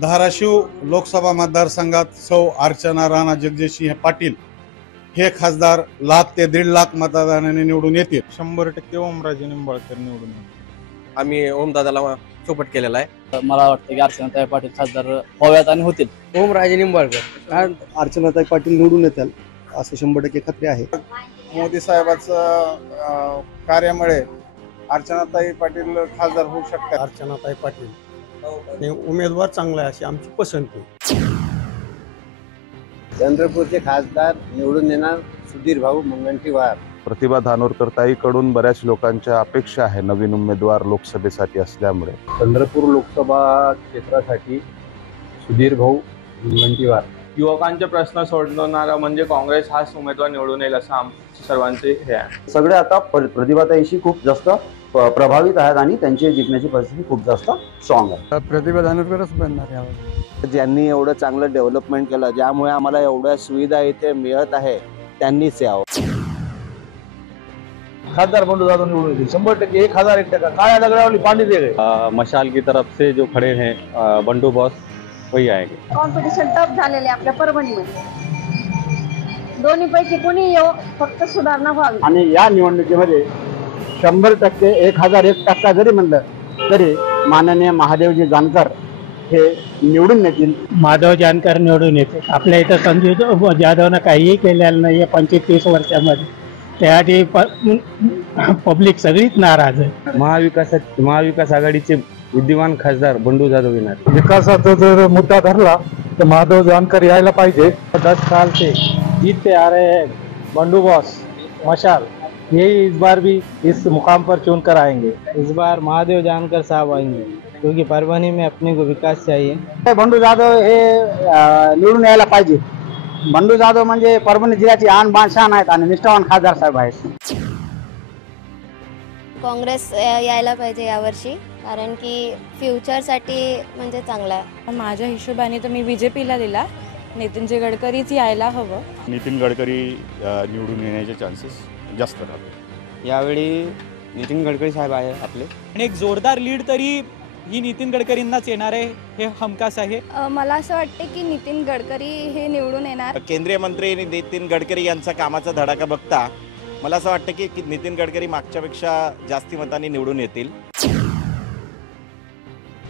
धाराशिव लोकसभा मतदारसंघात सौ अर्चना राणा जगजितसिंह पाटील हे खासदार 1,00,000 ते 1.5 लाख मतदानाने निवडून येतील। 100% ओमराजे निंबाळकर निवडून येतील। आम्ही ओमदादाला सपोर्ट केलेला आहे। मला वाटतं की अर्चनाताई पाटील खासदार व्हाव्यात आणि होतील। ओमराजे निंबाळकर कारण अर्चनाताई पाटील निवडून येतील असं 100% खात्री आहे। मोदी साहेबांचं कार्यामुळे अर्चनाताई पाटील खासदार होऊ शकतात। अर्चनाताई पाटील हे उमेदवार चांगला आहे अशी आमची पसंती। चंद्रपूरचे खासदार निवडून येणार सुधीर भाऊ मुनगंटीवार। प्रतिभा धानोरकर ताईकडून बऱ्याच लोकांच्या अपेक्षा आहे नवीन उमेदवार लोकसभेसाठी असल्यामुळे चंद्रपूर लोकसभा क्षेत्रासाठी सुधीर भाऊ मुनगंटीवार। युवकांचे प्रश्न सोडवणारा म्हणजे काँग्रेस हाच उमेदवार निवडून येईल असं आमचे सर्वांचे हे आहे। सगळे आता प्रतिभाताईशी खूप जास्त प्रभावित आहेत आणि त्यांची जिंकण्याची परिस्थिती खूप जास्त स्ट्रॉंग आहे। प्रतिभा धानोरकरच बनणार यावर। ज्यांनी एवढं चांगलं डेव्हलपमेंट केलं, ज्यामुळे आम्हाला एवढ्या सुविधा इथे मिळत आहे, त्यांनीच यावं। खासदार बंडू जाधव निवडून येतील 100%, 1001% काळ्या दगडावरली पानी दे गए। मशाल की तरफ से जो खड़े हैं बंडू बॉस वही आएंगे। कॉम्पिटिशन टफ झालेले आपल्या परभणीमध्ये, दोन्ही पैकी कोणी येऊ, फक्त सुधारणा व्हावी। आणि या निवडणुकीमध्ये 100%, 1001% जरी म्हणलं तरी माननीय महादेवजी जानकर हे निवडून येतील। माधव जानकर निवडून येते। आपल्या इथं संजू जाधवनं काहीही केलेलं नाही 25-30 वर्षामध्ये, त्यासाठी पब्लिक सगळीच नाराज आहे। महाविकास आघाडीचे विद्यमान खासदार बंडू जाधव येणार। विकासाचा जर मुद्दा धरला तर माधव जानकर यायला पाहिजे। 10 साल से जीतते आ रहे हैं बंडू बॉस मशाल, ये इस बार भी इस मुकाम पर चुनकर आएंगे। इस बार महादेव जानकर साहब आएंगे क्योंकि परभणी में अपने को विकास चाहिए। बंडू जाधव हे निवडून यायला पाहिजे। बंडू जाधव म्हणजे परभणी जिल्ह्याची आन बान शान आहेत आणि निष्ठावान खासदार साहेब आहेत। काँग्रेस यायला पाहिजे यावर्षी, कारण की फ्युचरसाठी म्हणजे चांगला आहे। माझ्या हिशोबाने तर मी बीजेपीला दिला, नितीनजी गडकरीच यायला हवं। नितीन गडकरी निवडून येण्याचे चान्सेस जास्त राहतात। यावेळी नितीन गडकरी साहेब आहे आपले, आणि एक जोरदार लीड तरी ही नितीन गडकरींनाच येणार आहे हे हमखास आहे। मला असं वाटतं की नितीन गडकरी हे निवडून येणार। केंद्रीय मंत्री नितीन गडकरी यांचा कामाचा धडाका बघता मला असं वाटतं की नितीन गडकरी मागच्यापेक्षा जास्ती मतांनी निवडून येतील।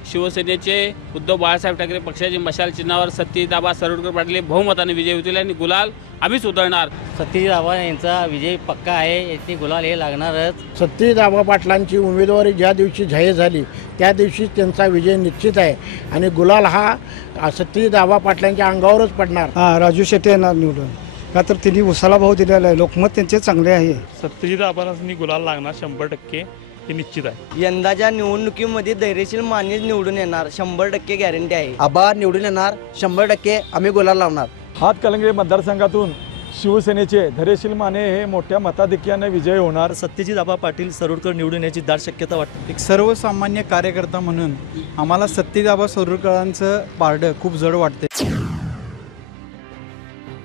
शिवसेनेचे उद्धव बाळासाहेब ठाकरे पक्षाचे मशाल चिन्हावर सत्यजित आबा सरोडकर पाटील बहुमताने विजय होतील आणि गुलाल आम्हीच उधळणार। सत्यजित आबा यांचा विजय पक्का आहे, याची गुलाल हे लागणारच। सत्यजित आबा पाटलांची उमेदवारी ज्या दिवशी जाहीर झाली त्या दिवशी त्यांचा विजय निश्चित आहे आणि गुलाल हा सत्यजित आबा पाटलांच्या अंगावरच पडणार। राजू शेट्टी येणार निवडून, का तर त्यांनी उसाला भाव दिलेला आहे, लोकमत त्यांचे चांगले आहे। सत्यजित आबांनी गुलाल लागणार 100%, हे निश्चित आहे। यंदाच्या निवडणुकीमध्ये धैर्यशील मानेच निवडून येणार, 100% गॅरंटी आहे। आबा निवडून येणार 100%, आम्ही गुलाल लावणार। हातकणंगले मतदारसंघातून शिवसेनेचे धैर्यशील माने हे मोठ्या मताधिक्याने विजय होणार। सत्यजित आबा पाटील सरोडकर निवडून याची दाट शक्यता वाटते। एक सर्वसामान्य कार्यकर्ता म्हणून आम्हाला सत्यजित आबा सरोडकरांचं पारडं खूप जड वाटते।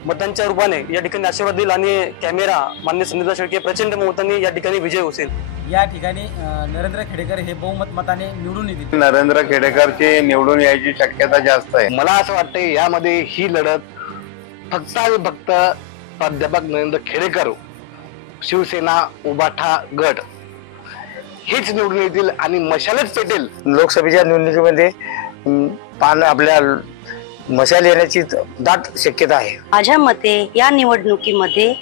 मतांच्या रूपाने या ठिकाणी आशीर्वाद दिला आणि कॅमेरा मान्य संदीप शेळके प्रचंड मतांनी या ठिकाणी विजय होईल। या ठिकाणी नरेंद्र खेडेकर हे बहुमत मताने निवडून येतील। नरेंद्र खेडेकरचे निवडून यायची शक्यता जास्त आहे। मला असं वाटतं यामध्ये ही लढत फक्त आणि फक्त प्राध्यापक नरेंद्र खेडेकर शिवसेना उबाठा गट हेच निवडून येतील आणि मशालच पेटेल। लोकसभेच्या निवडणुकीमध्ये आपल्या मशाल येण्याची दाट शक्यता आहे। माझ्या मते या निवडणुकीमध्ये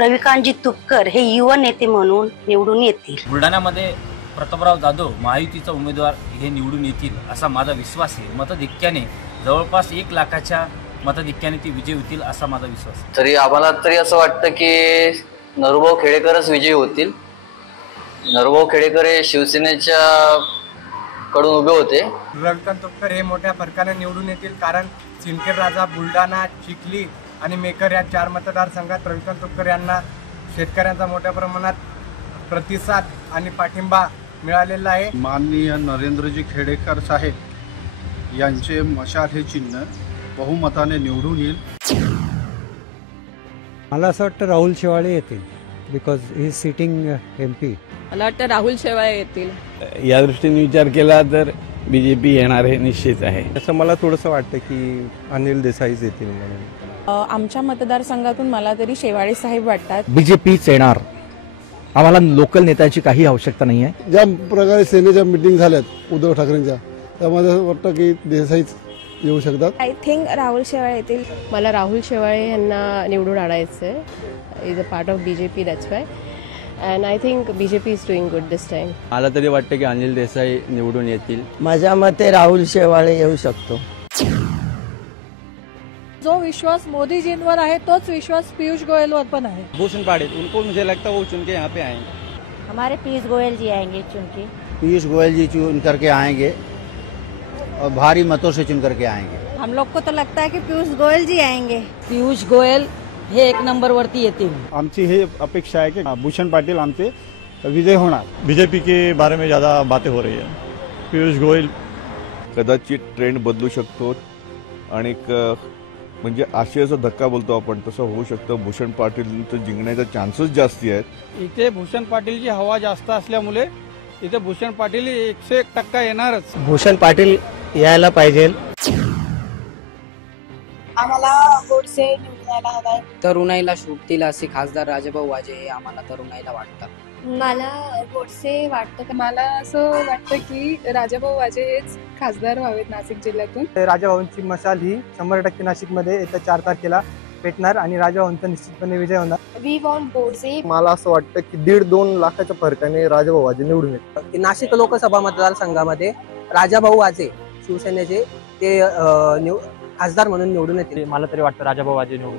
रविकांतजी तुपकर हे युवा नेते म्हणून निवडून येतील। बुलढाण्यामध्ये प्रतापराव जाधव महायुतीचा उमेदवार हे निवडून येतील असा माझा विश्वास आहे। मतधिक्याने जवळपास 1 लाखाच्या मतधिक्याने ती विजय होतील असा माझा विश्वास आहे। तरी आम्हाला तरी असं वाटतं की नरूभाऊ खेडेकरच विजयी होतील। नरूभाऊ खेडेकर हे शिवसेनेच्या कडून उभे होते। रविकांत तुपकर हे मोठ्या फरकाने निवडून येतील, कारण सिंदखेड राजा, बुलढाणा, चिखली आणि मेकर या 4 मतदारसंघात रविकांत तुपकर यांना शेतकऱ्यांचा मोठ्या प्रमाणात प्रतिसाद आणि पाठिंबा मिळालेला आहे। माननीय नरेंद्रजी खेडेकर साहेब यांचे मशाल हे चिन्ह बहुमताने निवडून येईल। मला असं वाटतं राहुल शेवाळे येतील, बिकॉज ही सिटिंग MP। मला वाटतं राहुल शेवाळे येतील। या दृष्टीने विचार केला तर BJP येणार हे निश्चित आहे. असं मला थोडंसं वाटतं की अनिल देसाईच येतील म्हणून. आमच्या मतदारसंघातून मला तरी शेवाळे साहेब वाटतात. बीजेपीच येणार. आम्हाला लोकल नेत्याची काही आवश्यकता नाही आहे. ज्या प्रकारे सेनेच्या मिटिंग झाल्यात उद्धव ठाकरेंच्या, त्यामध्ये असं वाटतं की देसाईच येऊ शकतात. आय थिंक राहुल शेवाळे येतील. मला राहुल शेवाळे यांना निवडून आणायचं आहे. Is a part of BJP, that's why. And I think BJP is doing good this time. मला तरी वाटतं की अनिल देसाई निवडून येतील. माझ्या मते राहुल शेवाळे येऊ शकतो. जो विश्वास मोदीजींवर आहे तोच विश्वास पीयूष गोयलवर पण आहे. भूषण पाटिल, उनको मुझे लगता है वो चुन के यहाँ पे आएंगे. हमारे पीयूष गोयल जी आएंगे चुन के. पीयूष गोयल जी चुन करके आएंगे और भारी मतों से चुन करके आएंगे. हम लोग को तो लगता है कि पीयूष गोयल जी आएंगे. पीयूष गोयल हे 1 नंबरवरती येतील. आमची हे अपेक्षा आहे की भूषण पाटिल आमचे विजय होणार. बीजेपी के बारे में ज़्यादा बातें हो रही है. पीयूष गोयल कदाचित ट्रेंड बदलू शकतो आणि म्हणजे आशयाचा धक्का बोलतो आपण तसं होऊ शकतं. भूषण पाटीलचं जिंकण्याचे चान्सेस जास्ती आहेत. इथे भूषण पाटीलची हवा जास्त असल्यामुळे इथे भूषण पाटील 101% येणारच. भूषण पाटील यायला पाहिजे. आम्हाला गोडसे निवडून यायला हवाय. तरुणाईला शोभतील असे खासदार राजाभाऊ वाजे हे आम्हाला तरुणाईला वाटतात. मला गोडसे वाटतं. मला असं वाटतं की राजाभाऊ वाजे हेच खासदार व्हावेत नाशिक जिल्ह्यातून. राजाभाऊंची मशाल ही 100% नाशिकमध्ये येत्या 4 तारखेला पेटणार आणि राजाभाऊंचा निश्चितपणे विजय होणार. We want Godse. मला असं वाटतं की 1.5-2 लाखाच्या फरकाने राजाभाऊ वाजे निवडून येतील. नाशिक लोकसभा मतदारसंघामध्ये राजाभाऊ वाजे शिवसेनेचे ते खासदार म्हणून निवडून येतील. मला तरी वाटतं राजाभाऊ वाजे निवडून.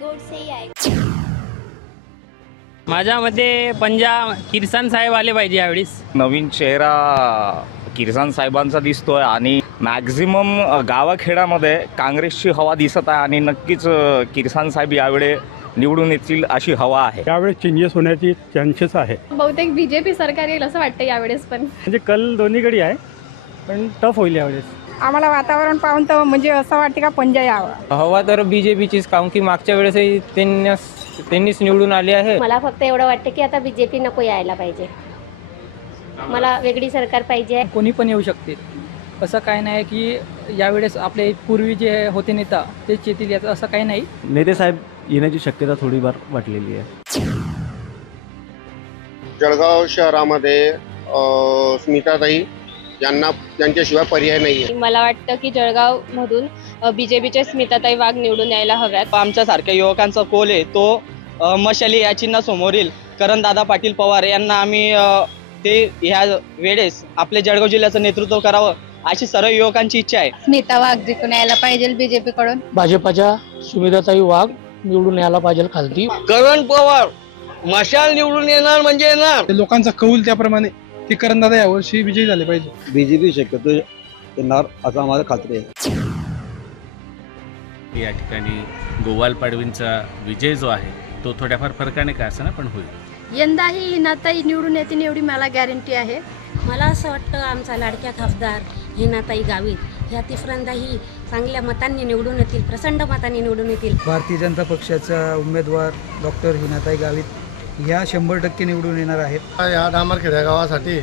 गोडसे आहे. माझ्या मते किरसान साहेब आले पाहिजे यावेळेस. नवीन चेहरा किरसान साहेबांचा दिसतोय आणि मॅक्झिमम गावाखेड्यामध्ये काँग्रेसची हवा दिसत आहे आणि नक्कीच किरसान साहेब यावेळी निवडून येतील अशी हवा आहे. यावेळेस चेंजेस होण्याची चान्सेस आहे. बहुतेक BJP सरकार येईल असं वाटतं यावेळेस पण. म्हणजे कल दोन्हीकडे आहे पण टफ होईल यावेळेस. आम्हाला वातावरण पाहून तर म्हणजे असं वाटतं का पंजा यावा. हवा तर BJPचीच, कारण की मागच्या वेळेसही त्यांनीच निवडून आले आहे. मला फक्त एवढं वाटतं की आता BJP नको यायला पाहिजे. मला वेगळी सरकार पाहिजे. कोणी पण येऊ शकते असं काय नाही की यावेळेस आपले पूर्वी जे होते नेता तेच येतील याचं असं काही नाही. नेते साहेब येण्याची शक्यता थोडीफार वाटलेली आहे. जळगाव शहरामध्ये स्मिताताई यांना त्यांच्याशिवाय पर्याय नाही. मला वाटतं की जळगाव मधून BJPचे स्मिताताई वाघ निवडून यायला हव्यात. आमच्यासारख्या युवकांचा कोल आहे तो मशाली या चिन्हासमोरील करणदादा पाटील पवार यांना आम्ही ते ह्या वेळेस आपल्या जळगाव जिल्ह्याचं नेतृत्व करावं अशी सर्व युवकांची इच्छा आहे. स्मिता वाघ जिंकून यायला पाहिजे BJP कडून. भाजपाच्या सुमित्राताई वाघ निवडून यायला पाहिजे खालती. करण पवार मशाल निवडून येणार म्हणजे येणार. लोकांचा कौल त्याप्रमाणे ते करणदादा यावर्षी विजयी झाले पाहिजे. BJP शक्यतो येणार असं आम्हाला खात्री आहे. या ठिकाणी गोवाल पाडवींचा विजय जो आहे तो थोड्याफार फरकाने का असं पण होईल. यंदाही हिनाताई निवडून येतील एवढी मला गॅरंटी आहे. मला असं वाटतं आमचा लाडक्या खासदार हिनाताई गावित ह्या तिसऱ्यांदाही चांगल्या मतांनी निवडून येतील, प्रचंड मतांनी निवडून येतील. भारतीय जनता पक्षाचा उमेदवार डॉक्टर हिनाताई गावित ह्या 100% निवडून येणार आहेत. या डामरखेड्या गावासाठी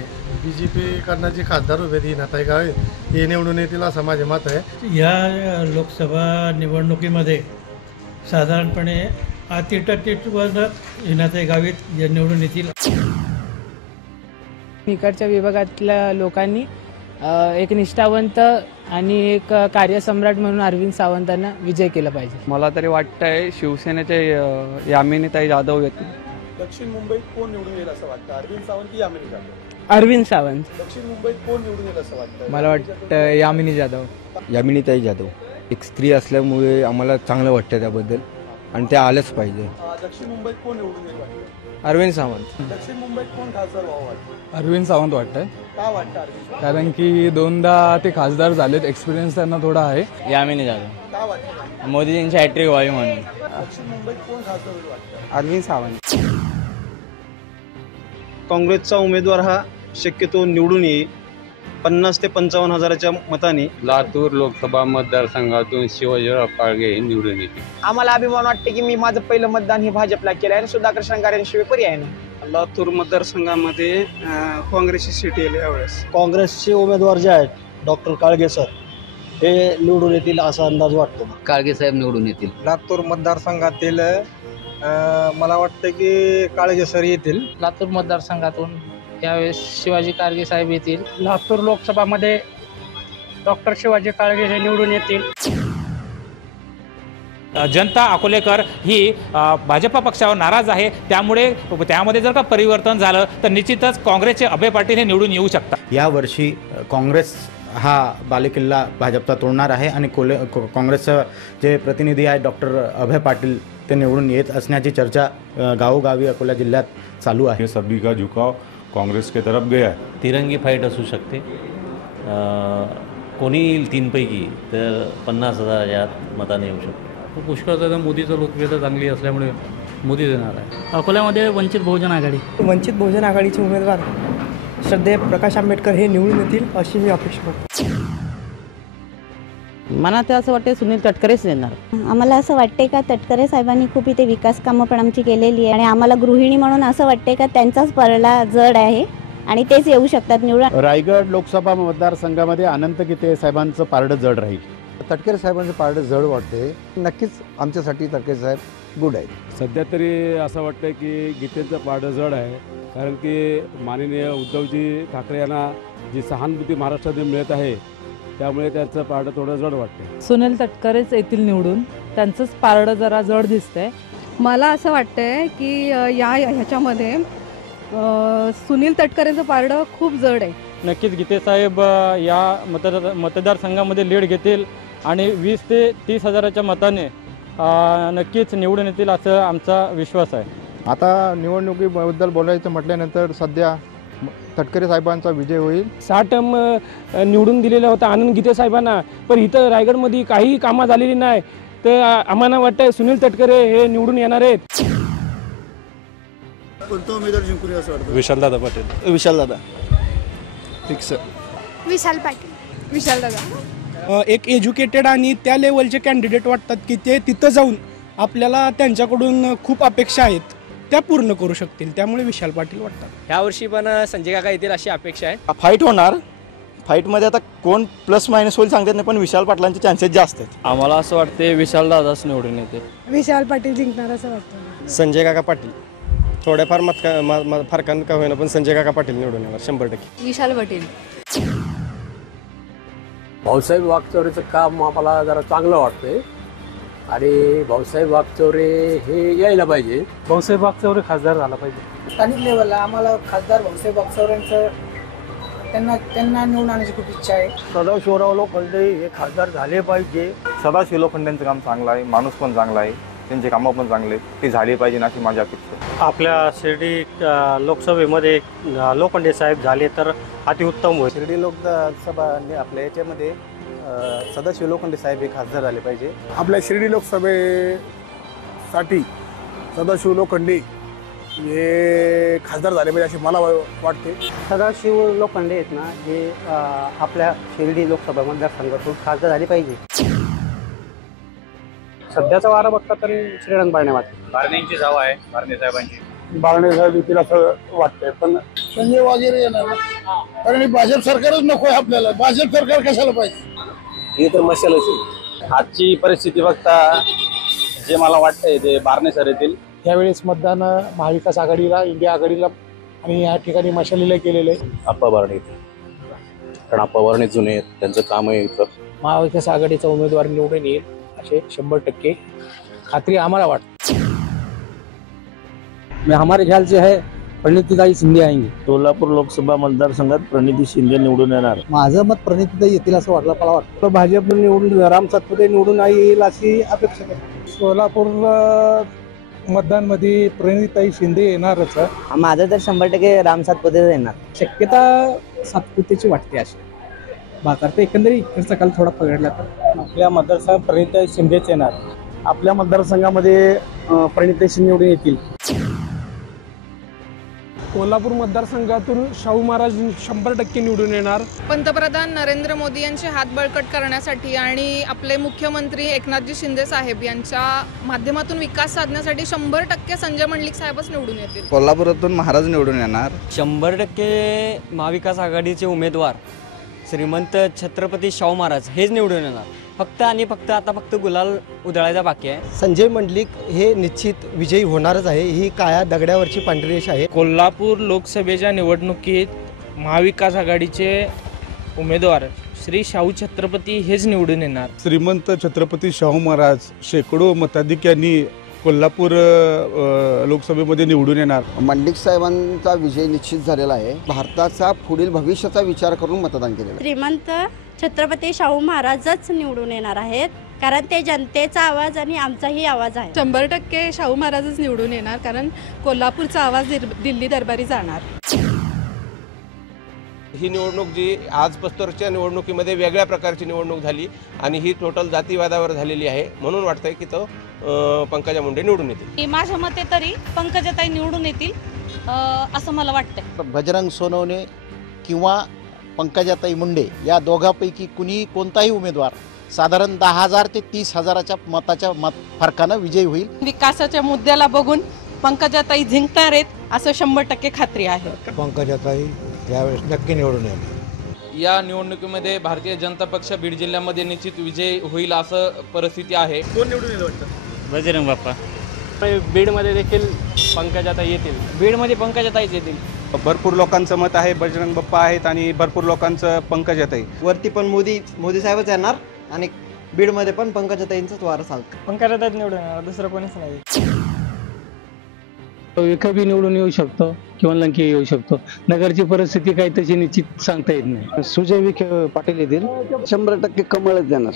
BJP करण्याची खासदार उभे हिनाताई गावित हे निवडून येतील असं माझे मत आहे. या लोकसभा निवडणुकीमध्ये साधारणपणे 30% हिनाताई गावित निवडून येतील. इकडच्या विभागातल्या लोकांनी एक निष्ठावंत आणि एक कार्यसम्राट म्हणून अरविंद सावंतांना विजय केला पाहिजे. मला तरी वाटतंय शिवसेनेचे यामिनीताई जाधव येतील. दक्षिण मुंबईत कोण निवडून येईल असं वाटतं? अरविंद सावंत की यामिनी जाधव? अरविंद सावंत. दक्षिण मुंबईत कोण निवडून येईल असं वाटतं? मला वाटतं यामिनी जाधव. यामिनीताई जाधव एक स्त्री असल्यामुळे आम्हाला चांगलं वाटतं त्याबद्दल आणि त्या आल्याच पाहिजे. दक्षिण मुंबईत कोण निवडून येईल वाटतं? अरविंद सावंत. दक्षिण मुंबईत कोण खासदार व्हावं वाटतं? अरविंद सावंत वाटतंय. का वाटतं अरविंद? कारण की 2दा ते खासदार झालेत, एक्सपिरियन्स त्यांना थोडा आहे. यामिनी जाधव. का वाटतं? मोदीजींची हॅट्रिक व्हावी म्हणून. दक्षिण मुंबईत कोण खासदार होईल वाटतं? अरविंद सावंत. काँग्रेसचा उमेदवार हा शक्यतो निवडून येईल 50 ते 55 हजाराच्या मताने. लातूर लोकसभा मतदारसंघातून शिवाजीराव काळगे निवडून येतील. आम्हाला अभिमान वाटते की मी माझं पहिलं मतदान हे भाजपला केलं आणि सुधाकर शृंगार यांशिवाय पर्याय नाही. लातूर मतदारसंघामध्ये काँग्रेसची सीट येईल यावेळेस. काँग्रेसचे उमेदवार जे आहेत डॉक्टर काळगे सर हे निवडून येतील असा अंदाज वाटतो. काळगे साहेब निवडून येतील. लातूर मतदारसंघातील मला वाटतं की काळगे सर येतील. लातूर मतदारसंघातून यावेळेस शिवाजी काळगे साहेब येतील. लातूर लोकसभामध्ये डॉक्टर शिवाजी काळगे हे निवडून येतील. जनता अकोलेकर ही भाजपा पक्षावर नाराज आहे, त्यामुळे त्यामध्ये जर का परिवर्तन झालं तर निश्चितच काँग्रेसचे अभय पाटील हे निवडून येऊ शकतात. यावर्षी काँग्रेस हा बालेकिल्ला भाजपचा तोडणार आहे आणि काँग्रेसचे जे प्रतिनिधी आहेत डॉक्टर अभय पाटील ते निवडून येत असण्याची चर्चा गावोगावी अकोला जिल्ह्यात चालू आहे. सभी का झुकाव काँग्रेस के तरफ गया है. तिरंगी फाईट असू शकते. कोणी येईल तीनपैकी तर 50,000 मताने येऊ शकतो. पुष्कळ मोदीचं लोकप्रियता चांगली असल्यामुळे मोदी देणार आहे. अकोल्यामध्ये वंचित बहुजन आघाडीचे उमेदवार श्रद्धेय प्रकाश आंबेडकर हे निवडून येतील अशी मी अपेक्षा करतो. मला तर असं वाटते सुनील तटकरेच येणार. आम्हाला असं वाटते का तटकरे साहेबांनी खूप इथे विकास कामं पण आमची केलेली आहे आणि आम्हाला गृहिणी म्हणून असं वाटते का त्यांचाच परला जड आहे आणि तेच येऊ शकतात निवडून. रायगड लोकसभा मतदारसंघामध्ये अनंत गीते साहेबांचं पारडं जड राहील. तटकरे साहेबांचं पारडं जड वाटते. नक्कीच आमच्यासाठी तटकरे साहेब गुड आहेत. सध्या तरी असं वाटतं की गीतेचं पारडं जड आहे, कारण की माननीय उद्धवजी ठाकरे यांना जी सहानुभूती महाराष्ट्रात मिळत आहे त्यामुळे त्यांचं पारडं थोडं जड वाटतं. सुनील तटकरेच येथील निवडून, त्यांचंच पारडं जरा जड दिसतंय. मला असं वाटतंय की ह्याच्यामध्ये सुनील तटकरेंचं पारडं खूप जड आहे. नक्कीच गीते साहेब या मतदारसंघामध्ये लीड घेतील आणि 20 ते 30 हजाराच्या मताने नक्कीच निवडून येतील असं आमचा विश्वास आहे. आता निवडणुकीबद्दल बोलायचं म्हटल्यानंतर सध्या तटकरे साहेबांचा विजय होईल. 6 टर्म निवडून दिलेला होता आनंद गीते साहेबांना, पण इथं रायगडमध्ये काही कामं झालेली नाही, तर आम्हाला वाटतं सुनील तटकरे हे निवडून येणार आहेत. कोणतं उमेदवार जिंकून असं वाटतं? विशालदादा पाटील. विशालदादा फिक्स. विशाल पाटील. विशालदादा. एक एज्युकेटेड आणि त्या लेवलचे कॅन्डिडेट वाटतात की ते तिथं जाऊन आपल्याला त्यांच्याकडून खूप अपेक्षा आहेत त्या पूर्ण करू शकतील, त्यामुळे विशाल पाटील वाटतात. यावर्षी पण संजय काका येतील अशी अपेक्षा आहे. फाईट होणार. फाईटमध्ये आता कोण प्लस मायनस होईल सांगतात नाही, पण विशाल पाटलांचे चान्सेस जास्त आहेत. आम्हाला असं वाटते विशालदादाच निवडून येते. विशाल पाटील जिंकणार असं वाटतं. संजय काका पाटील थोड्याफार फरकानं का होईना, पण संजय काका पाटील निवडून येणार 100%. विशाल पाटील. भाऊसाहेब वागचौरेचं काम आम्हाला जरा चांगलं वाटतंय आणि भाऊसाहेब वागचौरे हे यायला पाहिजे. भाऊसाहेब वागचौरे खासदार झाला पाहिजे. स्थानिक लेवलला आम्हाला खासदार भाऊसाहेब वागचौरेंचं त्यांना निवडून आणण्याची खूप इच्छा आहे. सदाशिवराव लोखंडे हे खासदार झाले पाहिजे. सदाशिव लोखंडेंचं काम चांगलं आहे, माणूस पण चांगला आहे, त्यांचे कामं पण चांगले, ते झाले पाहिजे अशी माझी अपेक्षा. आपल्या शिर्डी लोकसभेमध्ये लोखंडे साहेब झाले तर अतिउत्तम होईल. शिर्डी लोकसभा आपल्या याच्यामध्ये सदाशिव लोखंडे साहेब हे खासदार झाले पाहिजे. आपल्या शिर्डी लोकसभेसाठी सदाशिव लोखंडे हे खासदार झाले पाहिजे अशी मला वाटते. सदाशिव लोखंडे आहेत ना, हे आपल्या शिर्डी लोकसभा मतदारसंघातून खासदार झाले पाहिजे. सध्याचा वारा बघता तरी श्रीरंग बारणे वाटते. बारणेंची जावा आहे, बारणे साहेबांची. बारणे साहेब येतील असं वाटतंय, पण संजय वगैरे येणार कारण भाजप सरकारच नको आहे आपल्याला. भाजप सरकार कशाला पाहिजे? हे तर मशालच आहे. आजची परिस्थिती बघता जे मला वाटतंय ते बारणे सर येतील. यावेळेस मतदान महाविकास आघाडीला, इंडिया आघाडीला आणि या ठिकाणी मशालीला केलेलं आहे. आप्पा बारणे, कारण आप्पा बारणे जुने आहेत, त्यांचं काम आहे. महाविकास आघाडीचा उमेदवार निवडून येईल असे 100% खात्री आम्हाला वाटते. हमारे ख्याल से है प्रणितीताई शिंदे आएंगे. सोलापूर लोकसभा मतदारसंघात प्रणिती शिंदे निवडून येणार. माझं मत प्रणितीताई येतील असं मला वाटतं. भाजप निवडून राम सातपुते निवडून येईल अशी अपेक्षा आहे. सोलापूर मतदानमध्ये प्रणितीताई शिंदे येणारच. माझं तर 100% राम सातपुतेच येणार. शक्यता सातपुतेची वाटते अशी. तर एकंदरीत इकडचा काल थोडा पगडला तर आपल्या मतदारसंघात प्रणितीताई शिंदेच येणार. आपल्या मतदारसंघामध्ये प्रणितीताई शिंदे निवडून येतील. कोल्हापूर मतदारसंघातून शाहू महाराज 100% निवडून येणार. पंतप्रधान नरेंद्र मोदी यांचे हात बळकट करण्यासाठी आणि आपले मुख्यमंत्री एकनाथजी शिंदे साहेब यांच्या माध्यमातून विकास साधण्यासाठी 100% संजय मंडलिक साहेबच निवडून येतील. कोल्हापुरातून महाराज निवडून येणार. 100% महाविकास आघाडीचे उमेदवार श्रीमंत छत्रपती शाहू महाराज हेच निवडून येणार. फक्त आणि फक्त आता फक्त गुलाल उधळायचा बाकी आहे. संजय मंडलिक हे निश्चित विजयी होणारच आहे. ही काळ्या दगड्यावरची पांढरी रेष आहे. कोल्हापूर लोकसभेच्या निवडणुकीत महाविकास आघाडीचे उमेदवार श्री शाहू छत्रपती हेच निवडून येणार. श्रीमंत छत्रपती शाहू महाराज शेकडो मताधिक्यांनी कोल्हापूर लोकसभेमध्ये निवडून येणार. मंडलिक साहेबांचा विजय निश्चित झालेला आहे. भारताचा पुढील भविष्याचा विचार करून मतदान केलेलं. श्रीमंत छत्रपती शाहू महाराजच निवडून येणार आहेत, कारण ते जनतेचा आवाज आणि आमचाही आवाज आहे. 100% शाहू महाराजच निवडून येणार, कारण कोल्हापूरचा आवाज दिल्ली दरबारी जाणार. ही निवडणूक जी आज 75च्या निवडणुकीमध्ये वेगळ्या प्रकारची निवडणूक झाली आणि ही टोटल जातीवादावर झालेली आहे. म्हणून वाटतंय की तो पंकजा मुंडे निवडून येतील. माझ्या मते तरी पंकजाताई निवडून येतील असं मला वाटतंय. बजरंग सोनवणे किंवा पंकजाताई मुंडे या दोघांपैकी कोणताही उमेदवार साधारण 10,000 ते 30,000च्या मताच्या फरकानं विजयी होईल. विकासाच्या मुद्द्याला बघून पंकजाताई जिंकणार आहेत असं 100% खात्री आहे. पंकजाताई यावेळेस नक्की निवडून येईल. या निवडणुकीमध्ये भारतीय जनता पक्ष बीड जिल्ह्यामध्ये निश्चित विजय होईल असं परिस्थिती आहे. कोण निवडून येईल वाटतं? बजरंग बाप्पा. बीडमध्ये देखील पंकजाताई येतील. बीडमध्ये पंकजाताईच येतील. भरपूर लोकांचं मत आहे बजरंग बाप्पा आहेत आणि भरपूर लोकांचं पंकजाताई. वरती पण मोदी साहेबच येणार आणि बीडमध्ये पण पंकजाताईंचाच वारं चालतं. पंकजाताईच निवडून येणार, दुसरं कोणीच नाही. विखे निवडून येऊ शकतो किंवा लंके येऊ शकतो. नगरची परिस्थिती काही तशी निश्चित सांगता येत नाही. सुजय विखे पाटील येतील. 100% कमळच देणार.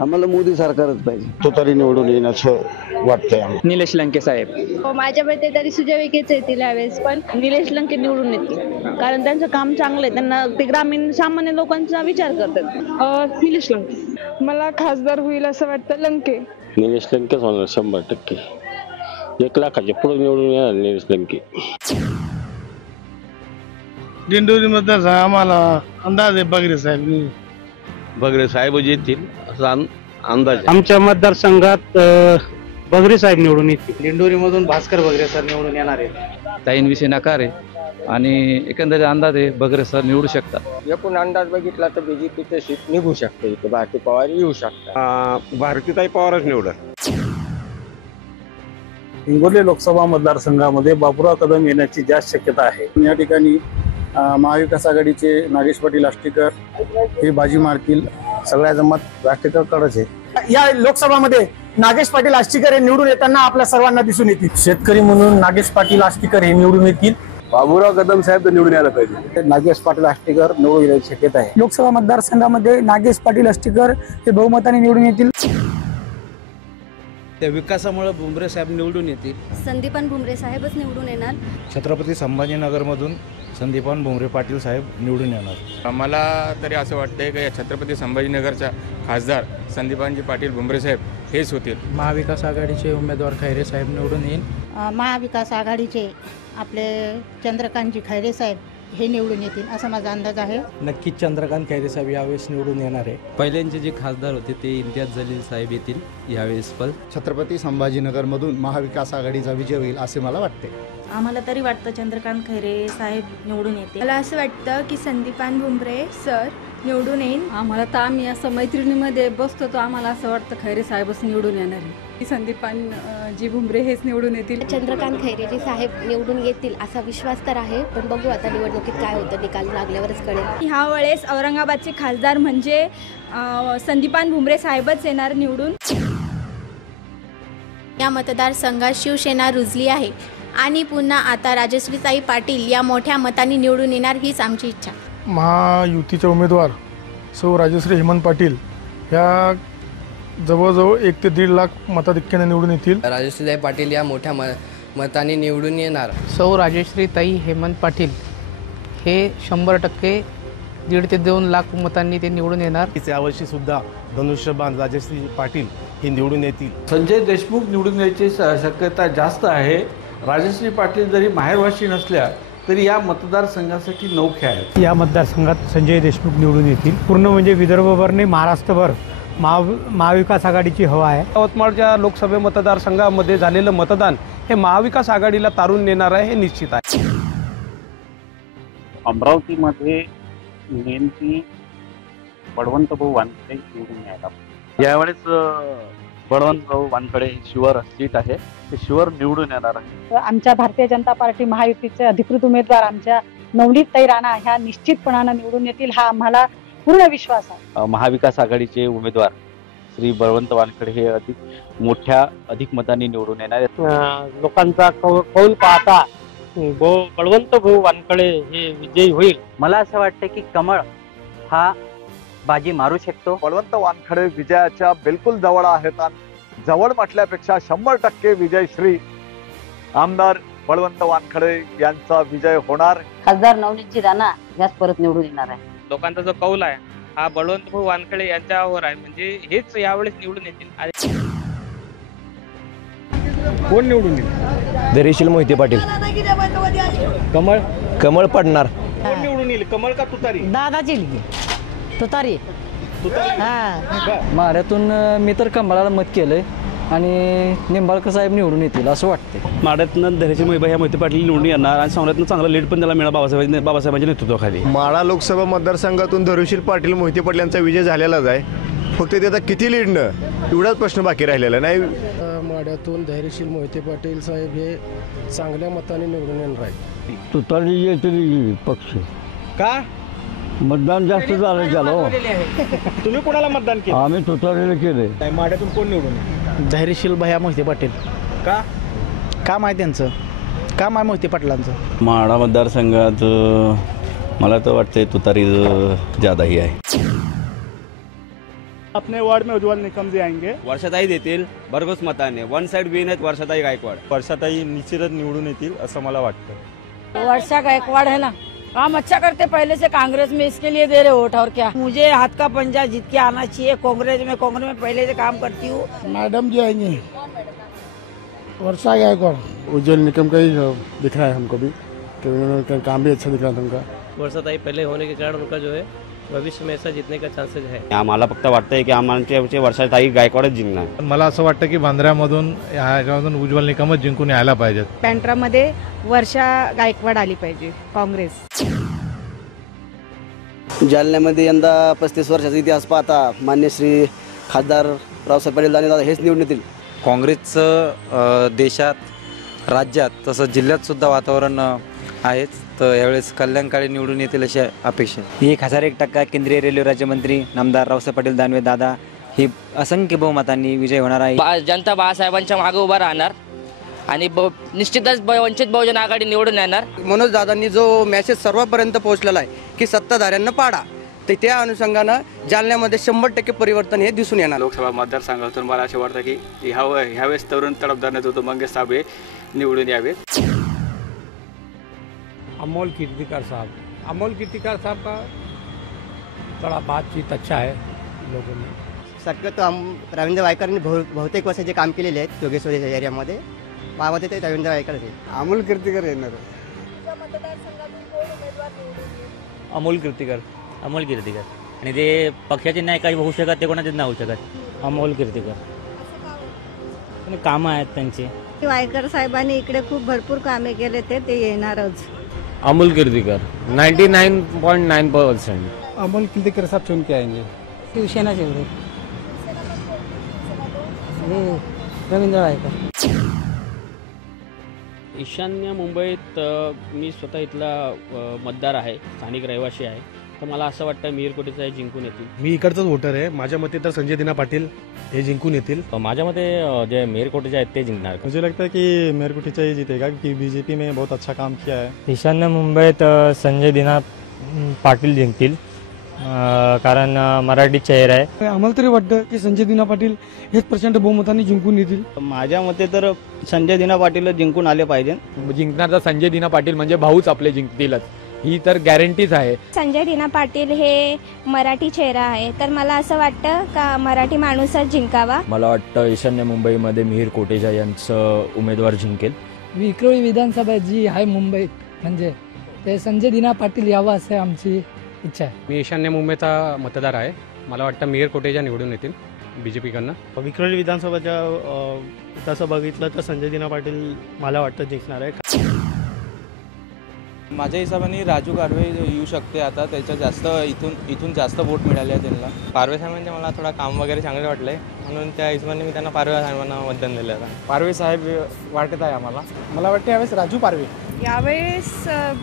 आम्हाला मोदी सरकारच पाहिजे. तो तरी निवडून येईल असं वाटतंय. निलेश लंके साहेब. माझ्या मते तरी सुजय विखेच येतील यावेळेस, पण निलेश लंके निवडून येतील, कारण त्यांचं काम चांगलं आहे. त्यांना ते ग्रामीण सामान्य लोकांचा विचार करतात. निलेश लंके. मला खासदार होईल असं वाटतं लंके. निलेश लंकेच होणार 100%. 1 लाखाच्या पुढे निवडून येणार निलेश लंके. दिंडोरी मतदार आम्हाला अंदाज आहे बगरे साहेब येतील असा अंदाज आहे. आमच्या मतदारसंघात बगरे साहेब निवडून येतील. दिंडोरीमधून भास्कर बगरे सर निवडून येणार आहेत. ताईंविषयी नकार आहे आणि एकंदरीत अंदाज आहे बगरे सर निवडू शकतात. एकूण अंदाज बघितला तर बीजेपीचं सीट निघू शकते. इथे भारती पवार येऊ शकतात. भारतीताई पवारच निवडणार. हिंगोली लोकसभा मतदारसंघामध्ये बाबुराव कदम येण्याची जास्त शक्यता आहे. या ठिकाणी महाविकास आघाडीचे नागेश पाटील आष्टीकर हे बाजी मारतील. सगळ्याचं मत आष्टीकरकडेच आहे. या लोकसभामध्ये नागेश पाटील आष्टीकर हे निवडून येताना आपल्या सर्वांना दिसून येतील. शेतकरी म्हणून नागेश पाटील आष्टीकर हे निवडून येतील. बाबुराव कदम साहेब तर निवडून यायला पाहिजे. नागेश पाटील आष्टीकर निवडून येण्याची शक्यता आहे. लोकसभा मतदारसंघामध्ये नागेश पाटील आष्टीकर हे बहुमताने निवडून येतील. त्या विकासामुळे भुमरे साहेब निवडून येतील. संदीपान भुमरे साहेबच निवडून येणार. छत्रपती संभाजीनगरमधून संदीपान भुमरे पाटील साहेब निवडून येणार. मला तरी असं वाटतंय की या छत्रपती संभाजीनगरच्या खासदार संदीपानजी पाटील भुमरे साहेब हेच होतील. महाविकास आघाडीचे उमेदवार खैरे साहेब निवडून येईल. महाविकास आघाडीचे आपले चंद्रकांतजी खैरे साहेब हे निवडून येतील असा माझा अंदाज आहे. नक्कीच चंद्रकांत खैरे साहेब यावेळेस निवडून येणार आहे. पहिल्यांचे जे खासदार होते ते इम्तियाज जलील साहेब येतील यावेळेस. पण छत्रपती संभाजीनगरमधून महाविकास आघाडीचा विजय होईल असे मला वाटते. आम्हाला तरी वाटतं चंद्रकांत खैरे साहेब निवडून येतील. मला असं वाटतं की संदीपान भुमरे सर निवडून येईल. आम्हाला तर आम्ही असं मैत्रिणीमध्ये बसतो तो आम्हाला असं वाटतं खैरे साहेबच निवडून येणार आहे. संदीपान जी भुमरे हेच निवडून येतील. चंद्रकांत खैरेजी साहेब निवडून येतील असा विश्वास तर आहे, पण बघू आता निवडणुकीत काय होतं, निकाल लागल्यावरच कळेल. ह्या वेळेस औरंगाबादचे खासदार म्हणजे संदीपान भुमरे साहेबच येणार निवडून. या मतदारसंघात शिवसेना रुजली आहे आणि पुन्हा आता राजश्रीताई पाटील या मोठ्या मतांनी निवडून येणार हीच आमची इच्छा. महायुतीचे उमेदवार सौ राजश्री हेमंत पाटील या जवळजवळ 1 ते 1.5 लाख मताधिक्याने निवडून येतील. राजश्रीताई पाटील या मोठ्या मताने निवडून येणार. सौ राजश्रीताई हेमंत पाटील हे 100% 1.5 ते 2 लाख मतांनी ते निवडून येणार. यावर्षी सुद्धा धनुष्यबाण राजश्री पाटील हे निवडून येतील. संजय देशमुख निवडून यायची शक्यता जास्त आहे. राजश्री पाटील जरी माहेरवाशी नसल्या तरी या मतदारसंघासाठी नौख्या आहेत. या मतदारसंघात संजय देशमुख निवडून येतील. पूर्ण म्हणजे विदर्भभर नाही महाराष्ट्रभर महाविकास आघाडीची हवा आहे. यवतमाळच्या लोकसभा मतदारसंघामध्ये झालेलं मतदान हे महाविकास आघाडीला तारून नेणार आहे हे निश्चित आहे. बळवंत भाऊ वानखडे निवडून यायला पाहिजे. यावेळेस बळवंत भाऊ वानखडे शुअर सीट आहे, ते शुअर निवडून येणार आहे. आमच्या भारतीय जनता पार्टी महायुतीचे अधिकृत उमेदवार आमच्या नवनीतताई राणा ह्या निश्चितपणानं निवडून येतील, हा आम्हाला पूर्ण विश्वास आहे. महाविकास आघाडीचे उमेदवार श्री बळवंत वानखडे हे अधिक मतांनी निवडून येणार आहेत. लोकांचा कौल पाहता बळवंत भाऊ वानखडे हे विजयी होईल. मला असं वाटतं की कमळ हा बाजी मारू शकतो. बळवंत वानखडे विजयाच्या बिलकुल जवळ आहेत. जवळ म्हटल्यापेक्षा 100% विजयश्री आमदार बळवंत वानखडे यांचा विजय होणार. खासदार नवनीतजी राणा याच परत निवडून येणार आहे. लोकांचा जो कौल आहे हा बळवंत भाऊ वानखडे यांच्यावर आहे, म्हणजे हेच यावेळेस निवडून येतील. कोण निवडून येईल? धैर्यशील मोहिते पाटील. कमळ कमळ पडणार. कोण निवडून येईल, कमळ का तुतारी? दादाची तुतारी. माड्यातून मी तर कमळाला मत केलंय आणि निंबाळकर साहेब निवडून येतील असं वाटते. माड्यातनं धैर्यशील मोहिते पाटील निवडून येणार आणि सांगण्यातनं चांगला लीड पण त्याला मिळाला बाबासाहेबांच्या नेतृत्वाखाली. माढा लोकसभा मतदारसंघातून धैर्यशील पाटील मोहिते पाटील यांचा विजय झालेलाच आहे. फक्त त्याचा किती लीडनं एवढाच प्रश्न बाकी राहिलेला नाही. माड्यातून धैर्यशील मोहिते पाटील साहेब हे चांगल्या मताने निवडून येणार आहेत. तुतारी येतील पक्ष का? मतदान जास्त झालं त्याला. तुम्ही कोणाला मतदान केलं? आम्ही तुतारीला केले. माड्यातून कोण निवडून येईल? धैर्यशील भैया मोहिते पाटील. का? काम आहे त्यांचं, काम आहे मोहिते पाटलांचं. माढा मतदारसंघात मला तर वाटतंय तुतारी ज्यादा ही आहे. अपने वार्ड में उज्ज्वल निकम जी आएंगे. वर्षाताई देतील भरघोस मताने. वन साइड विन आहेत वर्षाताई गायकवाड. वर्षाताई निश्चितच निवडून येतील असं मला वाटतं. वर्षा गायकवाड है ना, काम अच्छा करते पहले से कांग्रेस में, इसके लिए दे रहे वोट और क्या. मुझे हाथ का पंजा जीत के आना चाहिए. कांग्रेस में पहले से काम करती हूँ. मैडम जी आएंगे, वर्षा गायकवाड़. उज्ज्वल निकम का ही दिख रहा है हमको भी, कि उन्होंने काम भी अच्छा दिख रहा था उनका. वर्षाताई पहले होने के कारण उनका जो है भविष्य में ऐसा जीतने का चान्सेस है. आम्हाला फक्त वाटतंय की आम्हाला वर्षाताई गायकवाडच जिंकणार. मला असं वाटतं की बांद्र्यामधून उज्ज्वल निकमच जिंकून यायला पाहिजेत. पॅन्ट्रामध्ये वर्षा गायकवाड आली पाहिजे काँग्रेस. जालन्यामध्ये यंदा 35 वर्षाचा इतिहास पाहता मान्य श्री खासदार रावसाहेब पाटील दादा हेच निवडून येतील. काँग्रेसचं देशात, राज्यात तसंच जिल्ह्यात सुद्धा वातावरण आहेच, तर यावेळेस कल्याणकाळी निवडून येतील अशी अपेक्षा. 1001% केंद्रीय रेल्वे राज्यमंत्री नामदार रावसाहेब पाटील दानवे दादा हे असंख्य बहुमतांनी विजय होणार आहे. जनता बाळासाहेबांच्या मागे उभा राहणार आणि निश्चितच वंचित बहुजन आघाडी निवडून येणार. मनोज दादांनी जो मेसेज सर्वांपर्यंत पोहोचलेला आहे की सत्ताधाऱ्यांना पाडा, तर त्या अनुषंगानं जालन्यामध्ये 100% परिवर्तन हे दिसून येणार. लोकसभा मतदारसंघातून मला असं वाटतं की ह्यावेळेस तरुण तडफदार नेतृत्व मंगेश साहेब निवडून यावे. अमोल कीर्तिकर साहब का थोड़ा बातचीत अच्छा है लोगों में. शक्यतो रवींद्र वायकरांनी बहुतेक वर्षाचे काम केलेले आहेत योगेश्वरी एरियामध्ये. मामध्ये ते रवींद्र वायकर आहे. अमोल कीर्तिकर येणार. अमोल कीर्तिकर आणि ते पक्षाचे नाही काही होऊ शकत, ते कोणाचेच नाही होऊ शकत. अमोल कीर्तिकर कामं आहेत त्यांची. वायकर साहेबांनी इकडे खूप भरपूर कामे केले, ते येणारच. अमोल कीर्तिकर 99.9%. अमोल कीर्तिकर साहब चुन के आएंगे. शिवसेना जेवढे रवींद्र वायकर. ईशान्य मुंबईत मी स्वतः इथला मतदार आहे, स्थानिक रहिवासी आहे, तर मला असं वाटतं मिरकोटेचा जिंकून येतील. मी इकडचाच वोटर आहे. माझ्या मते तर संजय दिना पाटील हे जिंकून येतील. माझ्या मते जे मेरकोटे आहेत ते जिंकणार. मुझे लगता है कि मेरकुटीचा ही जीतेगा क्योंकि बीजेपी में बहुत अच्छा काम किया है. ईशान्य मुंबईत संजय दिना पाटील जिंकतील, कारण मराठी चेहरा आहे. आम्हाला तरी वाटतं की संजय दिना पाटील हेच प्रचंड बहुमताने जिंकून येतील. माझ्या मते तर संजय दिना पाटील जिंकून आले पाहिजे. जिंकणार तर संजय दिना पाटील म्हणजे भाऊच आपले जिंकतीलच, ही तर गॅरंटीच आहे. संजय दिना पाटील हे मराठी चेहरा आहे, तर मला असं वाटतं का मराठी माणूसच जिंकावा. मला वाटतं ईशान्य मुंबईमध्ये मिहिर कोटेचा यांचं उमेदवार जिंकेल. विक्रोळी विधानसभा जी आहे मुंबईत, म्हणजे ते संजय दिना पाटील यावं असं आमची इच्छा आहे. मी ईशान्य मुंबईचा मतदार आहे. मला वाटतं मिहिर कोटेचा निवडून येतील बीजेपीकडनं. विक्रोळी विधानसभाच्या तसं बघितलं तर संजय दिना पाटील मला वाटतं जिंकणार आहे. माझ्या हिशोबाने राजू गाढवे येऊ शकते आता, त्याच्या जास्त इथून जास्त वोट मिळाले आहे त्यांना. पारवे साहेबांचे मला थोडा काम वगैरे चांगले वाटलं आहे, म्हणून त्या हिशोबाने मी त्यांना पारवे साहेबांना मतदान दिलं आहे. पारवे साहेब वाटत आहे आम्हाला. मला वाटतं यावेळेस राजू पारवे. यावेळेस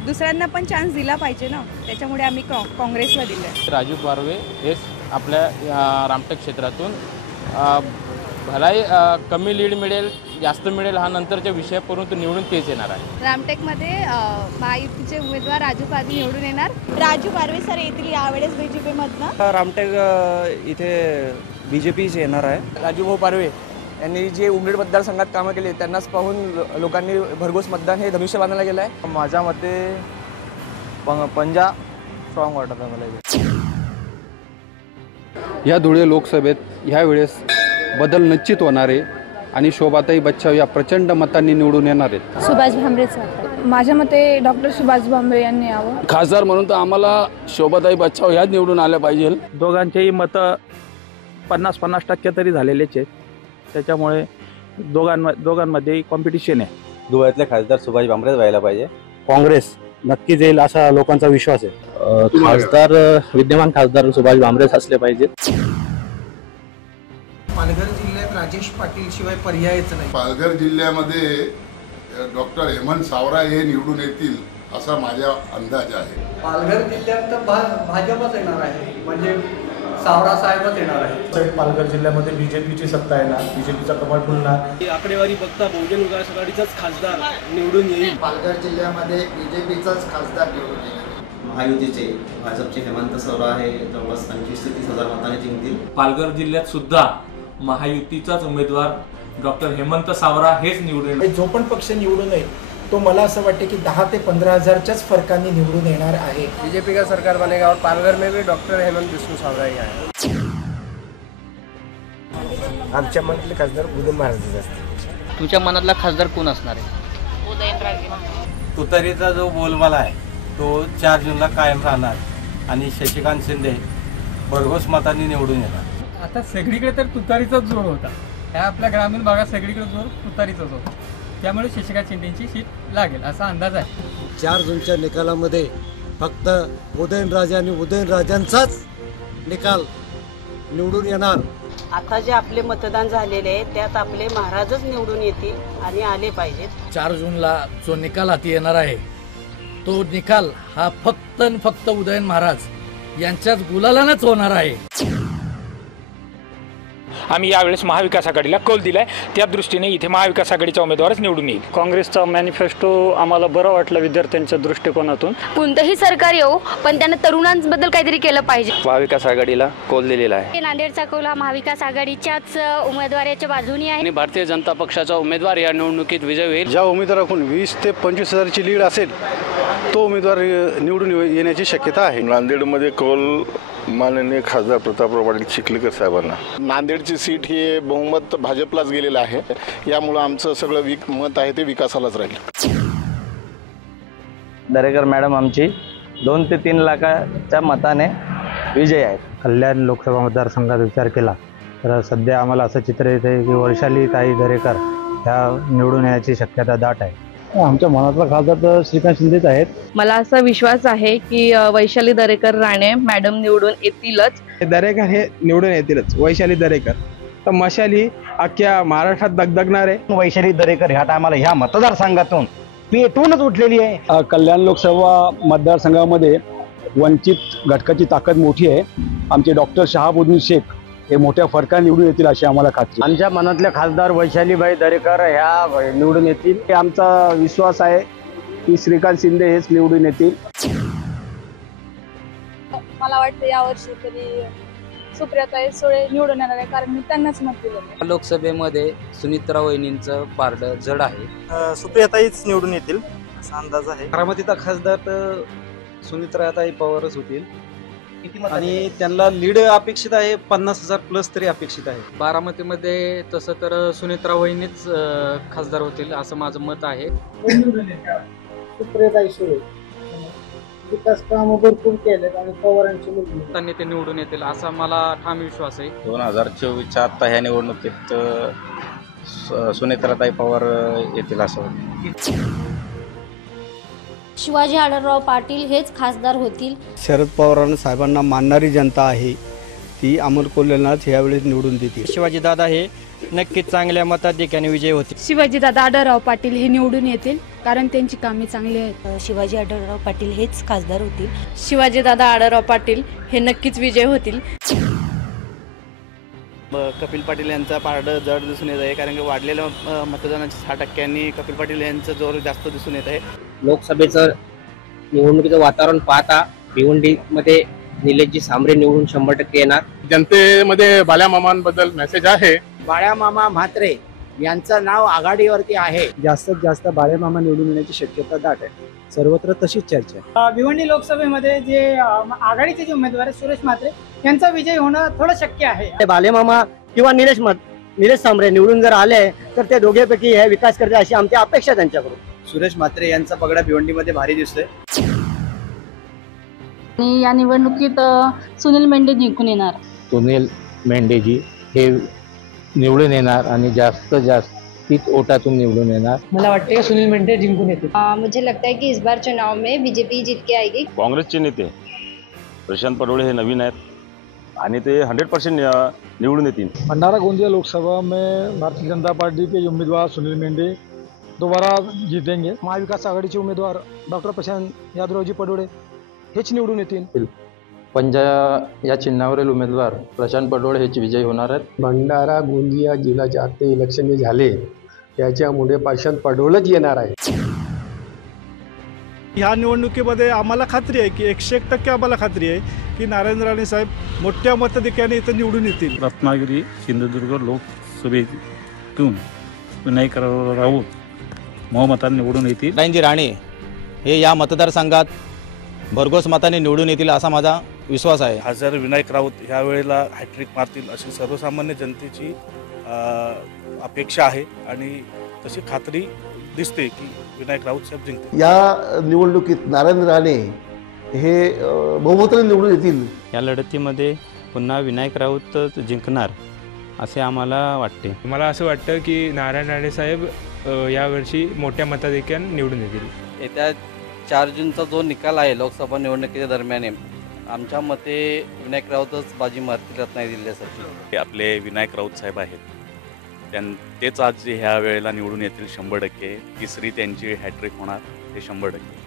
दुसऱ्यांना पण चान्स दिला पाहिजे ना, त्याच्यामुळे आम्ही काँग्रेसला दिलं आहे. राजू पारवे हेच आपल्या रामटेक क्षेत्रातून भलाई कमी लीड मिळेल जास्त मिळेल हा नंतरच्या विषय, परंतु निवडून तेच येणार आहे. रामटेकमध्ये महायुतीचे उमेदवार राजू पारवे निवडून येणार. राजू पारवे सर येतील यावेळेस BJP-मधनं. रामटेक इथे BJPच येणार आहे. राजूभाऊ पारवे यांनी जे उमरेड मतदारसंघात कामं केली त्यांनाच पाहून लोकांनी भरघोस मतदान हे धनुष्यबाणाला गेलं आहे. माझ्या मते पंजा स्ट्रॉंग वाटत आहे मला. या धुळे लोकसभेत ह्यावेळेस बदल निश्चित होणार आहे आणि शोभाताई बच्चाव या प्रचंड मतांनी निवडून येणार आहेत. सुभाष भामरेच माझ्या मते डॉक्टर सुभाष भामरे यांनी यावं. खासदार म्हणून तर आम्हाला शोभाताई बच्चाव ह्याच निवडून आल्या पाहिजे. दोघांचेही मतं 50-50% तरी झालेलेच आहेत, त्याच्यामुळे दोघांमध्ये कॉम्पिटिशन आहे. धुळ्यातले खासदार सुभाष भामरेच व्हायला पाहिजे. काँग्रेस नक्कीच येईल असा लोकांचा विश्वास आहे. खासदार विद्यमान खासदार सुभाष भामरेच असले पाहिजेत. पालघर जिल्ह्यात राजेश पाटील शिवाय पर्यायच नाही. पालघर जिल्ह्यामध्ये डॉक्टर हेमंत सावरा हे निवडून येतील असा माझा अंदाज आहे. पालघर जिल्ह्यात भाजपच येणार आहे, म्हणजे सावरा साहेबच येणार आहे. पालघर जिल्ह्यामध्ये BJPची सत्ता येणार, BJPचा कमळ फुलणार. आकडेवारी बघता बहुजन विकास आघाडीचाच खासदार निवडून येईल. पालघर जिल्ह्यामध्ये BJPचाच खासदार निवडून येईल. महायुतीचे भाजपचे हेमंत सावरा हे जवळपास 25 ते 30 हजार मतांनी जिंकतील. पालघर जिल्ह्यात सुद्धा महायुतीचाच उमेदवार डॉक्टर हेमंत सावरा हेच निवडून. जो पण पक्ष निवडून येईल तो मला असं वाटते की 10 ते 15 हजारच्याच फरकाने निवडून येणार आहे. BJP का सरकार बनेगा और पालघर में भी डॉक्टर हेमंत बिस्वा सावरा ही आहे. आमच्या मनातले खासदार उदयन महाराजच असतील. तुमच्या मनातला खासदार कोण असणार आहे? उदयनराजे. तुतारीचा जो बोलबाला आहे तो 4 जूनला कायम राहणार आणि शशिकांत शिंदे भरघोस मतांनी निवडून येणार. आता सगळीकडे तर तुतारीचाच जोर होता, ह्या आपल्या ग्रामीण भागात सगळीकडे जोर तुतारीचाच होता, त्यामुळे शशिकांत शिंदेची सीट लागेल असा अंदाज आहे. 4 जूनच्या निकालामध्ये फक्त उदयनराजे आणि उदयनराजांचाच निकाल निवडून येणार. आता जे आपले मतदान झालेले आहे त्यात आपले महाराजच निवडून येतील आणि आले पाहिजेत. 4 जूनला जो निकाल हाती येणार आहे तो निकाल हा फक्त उदयन महाराज यांच्याच गुलालानच होणार आहे. आम्ही यावेळेस महाविकास आघाडीला कौल दिलाय, त्या दृष्टीने इथे महाविकास आघाडीचा उमेदवारच निवडून येईल. काँग्रेसचा मॅनिफेस्टो आम्हाला बरं वाटलं विद्यार्थ्यांच्या दृष्टिकोनातून. कोणतंही सरकार येऊ पण त्यानं तरुणांबद्दल काहीतरी केलं पाहिजे. महाविकास आघाडीला कौल दिलेला आहे. नांदेडचा कौल हा महाविकास आघाडीच्याच उमेदवाराच्या बाजूने आहे आणि भारतीय जनता पक्षाचा उमेदवार या निवडणुकीत विजय होईल. ज्या उमेदवाराकडून 20 ते 25 हजारची लीड असेल तो उमेदवार निवडून येण्याची शक्यता आहे. नांदेडमध्ये कौल माननीय खासदार प्रतापराव पाटील चिखलीकर साहेबांना. नांदेडची सीट ही बहुमत भाजपलाच गेलेलं आहे, यामुळं आमचं सगळं मत आहे ते विकासालाच राहील. दरेकर मॅडम आमची 2 ते 3 लाखाच्या मताने विजय आहेत. कल्याण लोकसभा मतदारसंघात विचार केला तर सध्या आम्हाला असं चित्र येते की वैशाली ताई दरेकर ह्या निवडून येण्याची शक्यता दाट आहे. आमच्या मनातला खासदार तर श्रीकांत शिंदेच आहेत. मला असा विश्वास आहे की वैशाली दरेकर राणे मॅडम निवडून येतीलच. दरेकर हे निवडून येतीलच. वैशाली दरेकर तर मशाली अख्ख्या महाराष्ट्रात दगदगणार आहे. वैशाली दरेकर ह्या टायमाला ह्या मतदारसंघातून पेटूनच उठलेली आहे. कल्याण लोकसभा मतदारसंघामध्ये वंचित घटकाची ताकद मोठी आहे. आमचे डॉक्टर शहाबुद्दीन शेख हे मोठ्या फरकाने निवडून येतील अशी आम्हाला खात्री. आमच्या मनातले खासदार वैशालीबाई दरेकर ह्या निवडून येतील हे आमचा विश्वास आहे की श्रीकांत शिंदे हेच निवडून येतील. मला वाटतं यावर्षी तरी सुप्रियाताई सुळे निवडून येणार आहे, कारण मी त्यांनाच मत दिलं. लोकसभेमध्ये सुनित्रा वहिनींचं पारडं जड आहे. सुप्रियाताईच निवडून येतील असा अंदाज आहे. बारामतीचा खासदार तर सुनित्राताई पवारच होतील आणि त्यांना लीड अपेक्षित आहे 50,000 प्लस तरी अपेक्षित आहे. बारामतीमध्ये तसं तर सुनित्रा वहिनीच खासदार होतील असं माझं मत आहे. सुप्रियाताई सुळे विकास कामं भरपूर केलेत आणि पवारांची मुलगी ते निवडून येतील असा मला ठाम विश्वास आहे. 2024च्या आता ह्या निवडणुकीत सुनेत्राताई पवार येतील असं शिवाजी आढळराव पाटील हेच खासदार होतील. शरद पवार साहेबांना मानणारी जनता आहे ती अमोल कोल्हेंनाच यावेळेस निवडून देते. शिवाजीदादा हे नक्कीच चांगल्या मताधिक्याने विजय होतील. शिवाजीदादा आढळराव पाटील हे निवडून येतील कारण त्यांची कामे चांगली आहेत. शिवाजी आढळराव पाटील हेच खासदार होतील. शिवाजीदादा आढळराव पाटील हे नक्कीच विजय होतील. कपिल पाटील यांचा पारडं जड दिसून येत आहे कारण की वाढलेल्या मतदानाच्या 6% कपिल पाटील यांचा जोर जास्त दिसून येत आहे. लोकसभेचं निवडणुकीचं वातावरण पाहता भिवंडीमध्ये निलेशजी सांबरे निवडून 100% येणार. जनतेमध्ये बाल्यामामांबद्दल मेसेज आहे. बाळ्यामामा म्हात्रे यांचं नाव आघाडीवरती आहे. जास्तीत जास्त बाळ्यामामा निवडून येण्याची शक्यता दाट आहे. सर्वत्र तशीच चर्चा आहे. भिवंडी लोकसभेमध्ये जे आघाडीचे जे उमेदवार आहेत सुरेश म्हात्रे यांचा विजय होणं थोडं शक्य आहे. बालेमामा किंवा निलेश सांबरे निवडून जर आले तर ते दोघेपैकी हे विकास करते अशी आमची अपेक्षा त्यांच्याकडून. सुरेश म्हात्रे यांचा पगडा भिवंडीमध्ये भारी दिसतोय. या निवडणुकीत सुनील मेंढे जिंकून येणार. सुनील मेंढेजी हे निवडून येणार आणि जास्तीत ओटातून निवडून येणार. मला वाटते की सुनील मेंढे जिंकून येतील. मुझे लगता है कि इस बार चुनाव में बीजेपी जीत के आएगी. काँग्रेसचे नेते प्रशांत पडोळे हे नवीन आहेत आणि ते 100% निवडून येतील. भंडारा गोंदिया लोकसभा में भारतीय जनता पार्टी के उम्मीदवार सुनील मेंढे दोबारा जीतेंगे. महाविकास आघाडीचे उमेदवार डॉक्टर प्रशांत यादवरावजी पडोळे हेच निवडून येतील. पंजा या चिन्हावरील उमेदवार प्रशांत पडोळे हेच विजयी होणार आहेत. भंडारा गोंदिया जिल्ह्याचे आता इलेक्शन जे झाले त्याच्यामुळे प्रशांत पडोळेच येणार आहे. ह्या निवडणुकीमध्ये आम्हाला खात्री आहे की 101% आम्हाला खात्री आहे की नारायण राणे साहेब मोठ्या मताधिक्याने इथं निवडून येतील. रत्नागिरी सिंधुदुर्ग लोकसभेतून विनायक राऊत बहुमताने निवडून येतील. नारायणजी राणे हे या मतदारसंघात भरघोस मताने निवडून येतील असा माझा विश्वास आहे. खासदार विनायक राऊत ह्या वेळेला हॅट्रिक मारतील अशी सर्वसामान्य जनतेची अपेक्षा आहे आणि तशी खात्री दिसते की विनायक राऊत साहेब जिंकतील. या निवडणुकीत नारायण राणे हे बहुमताने निवडून येतील. या लढतीमध्ये पुन्हा विनायक राऊत जिंकणार असे आम्हाला वाटते. मला असं वाटतं की नारायण राणे साहेब यावर्षी मोठ्या मताधिक्याने निवडून येतील. येत्या 4 जूनचा जो निकाल आहे लोकसभा निवडणुकीच्या दरम्यान आमच्या मते विनायक राऊतच बाजी मारतील रत्नागिरी जिल्ह्यासाठी. आपले विनायक राऊत साहेब आहेत तेच आज ह्या वेळेला निवडून येतील 100%. तिसरी त्यांची हॅट्रिक होणार ते 100%.